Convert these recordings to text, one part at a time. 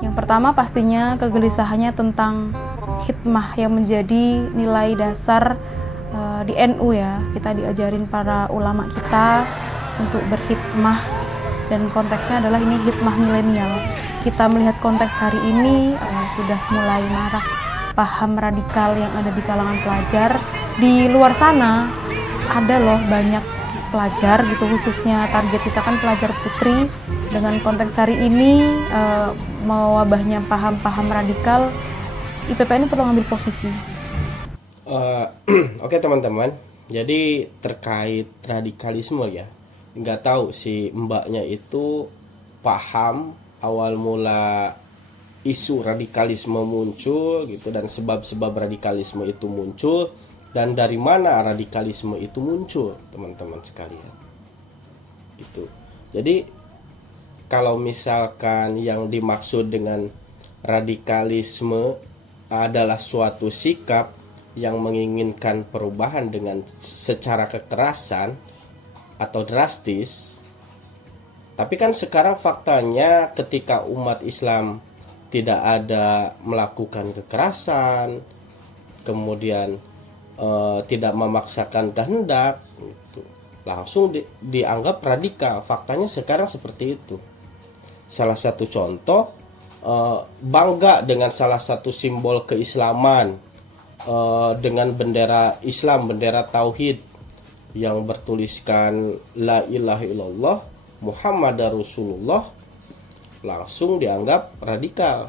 Yang pertama pastinya kegelisahannya tentang hikmah yang menjadi nilai dasar di NU ya. Kita diajarin para ulama kita untuk berhikmah, dan konteksnya adalah ini hikmah milenial. Kita melihat konteks hari ini sudah mulai marak paham radikal yang ada di kalangan pelajar. Di luar sana ada loh banyak pelajar gitu, khususnya target kita kan pelajar putri. Dengan konteks hari ini mewabahnya paham-paham radikal, IPPN perlu ngambil posisi. Oke teman-teman, jadi terkait radikalisme ya, nggak tahu si mbaknya itu paham awal mula isu radikalisme muncul gitu, dan sebab-sebab radikalisme itu muncul, dan dari mana radikalisme itu muncul, teman-teman sekalian. Gitu. Jadi kalau misalkan yang dimaksud dengan radikalisme adalah suatu sikap yang menginginkan perubahan dengan secara kekerasan atau drastis, tapi kan sekarang faktanya ketika umat Islam tidak ada melakukan kekerasan, kemudian tidak memaksakan kehendak, gitu, langsung dianggap radikal. Faktanya sekarang seperti itu. Salah satu contoh, bangga dengan salah satu simbol keislaman, dengan bendera Islam, bendera tauhid yang bertuliskan la ilaha illallah Muhammadar Rasulullah, langsung dianggap radikal.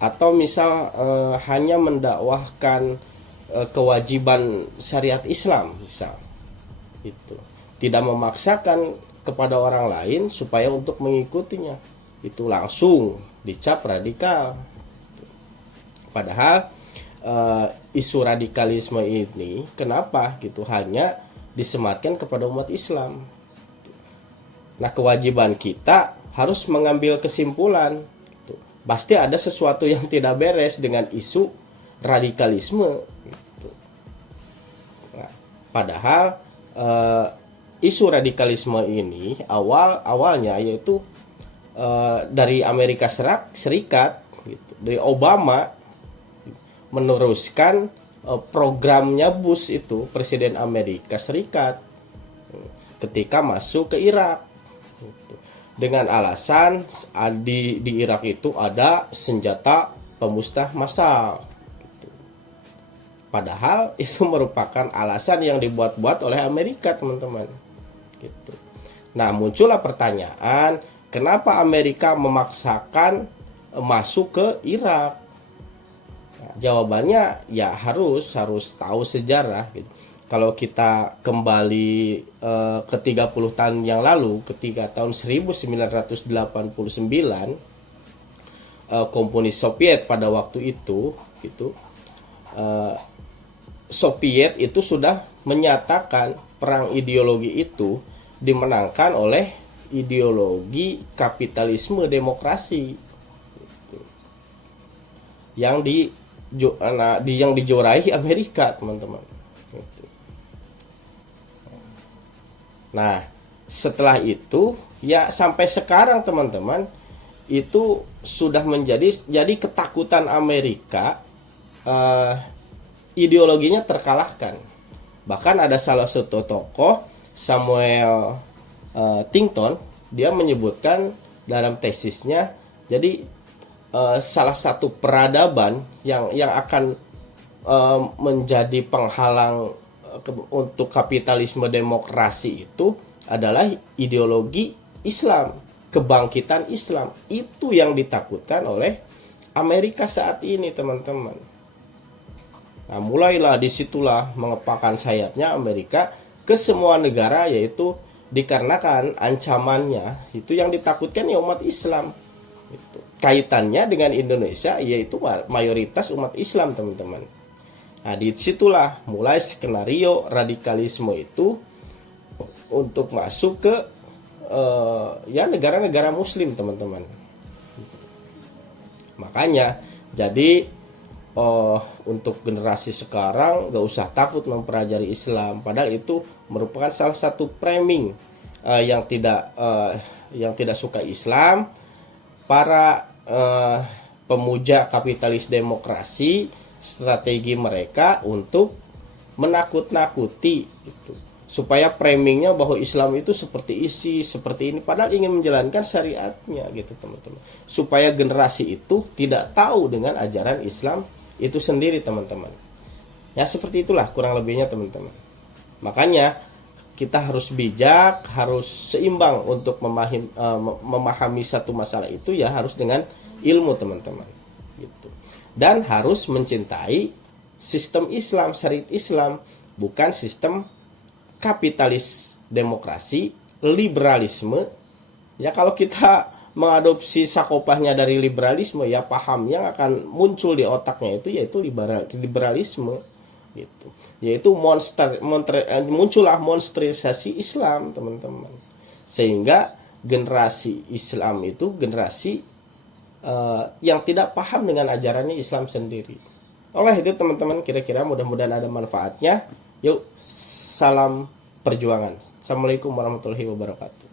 Atau misal hanya mendakwahkan kewajiban syariat Islam, misal itu tidak memaksakan kepada orang lain supaya untuk mengikutinya, itu langsung dicap radikal. Padahal isu radikalisme ini kenapa gitu hanya disematkan kepada umat Islam. Nah, kewajiban kita harus mengambil kesimpulan, gitu. Pasti ada sesuatu yang tidak beres dengan isu radikalisme, gitu. Nah, padahal isu radikalisme ini awalnya yaitu dari Amerika Serikat, gitu, dari Obama, meneruskan programnya Bush itu, presiden Amerika Serikat, ketika masuk ke Irak, gitu, dengan alasan di Irak itu ada senjata pemusnah massal, gitu. Padahal itu merupakan alasan yang dibuat-buat oleh Amerika, teman-teman, gitu. Nah, muncullah pertanyaan, kenapa Amerika memaksakan masuk ke Irak? Nah, jawabannya ya harus tahu sejarah, gitu. Kalau kita kembali ke 30 tahun yang lalu, ketika tahun 1989 komunis Soviet pada waktu itu, gitu, Soviet itu sudah menyatakan perang ideologi itu dimenangkan oleh ideologi kapitalisme demokrasi, gitu, yang dijuarai Amerika, teman-teman, gitu. Nah, setelah itu ya sampai sekarang, teman-teman, itu sudah menjadi ketakutan Amerika, ideologinya terkalahkan. Bahkan ada salah satu tokoh, Samuel Huntington, dia menyebutkan dalam tesisnya, jadi salah satu peradaban yang akan menjadi penghalang untuk kapitalisme demokrasi itu adalah ideologi Islam, kebangkitan Islam. Itu yang ditakutkan oleh Amerika saat ini, teman-teman. Nah, mulailah disitulah mengepakkan sayapnya Amerika ke semua negara, yaitu dikarenakan ancamannya itu yang ditakutkan ya umat Islam. Itu kaitannya dengan Indonesia, yaitu mayoritas umat Islam, teman-teman. Nah, disitulah mulai skenario radikalisme itu untuk masuk ke ya negara-negara Muslim, teman-teman. Makanya jadi untuk generasi sekarang gak usah takut mempelajari Islam, padahal itu merupakan salah satu framing yang tidak suka Islam, para pemuja kapitalis demokrasi, strategi mereka untuk menakut-nakuti gitu, supaya framingnya bahwa Islam itu seperti ini, padahal ingin menjalankan syariatnya gitu teman-teman, supaya generasi itu tidak tahu dengan ajaran Islam itu sendiri teman-teman. Ya seperti itulah kurang lebihnya teman-teman. Makanya kita harus bijak, harus seimbang untuk memahami satu masalah itu, ya harus dengan ilmu teman-teman gitu. Dan harus mencintai sistem Islam, syariat Islam, bukan sistem kapitalis demokrasi, liberalisme. Ya kalau kita mengadopsi sakopahnya dari liberalisme, ya paham yang akan muncul di otaknya itu yaitu liberalisme gitu. Yaitu muncullah monsterisasi Islam, teman-teman. Sehingga generasi Islam itu generasi yang tidak paham dengan ajarannya Islam sendiri. Oleh itu teman-teman, kira-kira mudah-mudahan ada manfaatnya. Yuk, salam perjuangan. Assalamualaikum warahmatullahi wabarakatuh.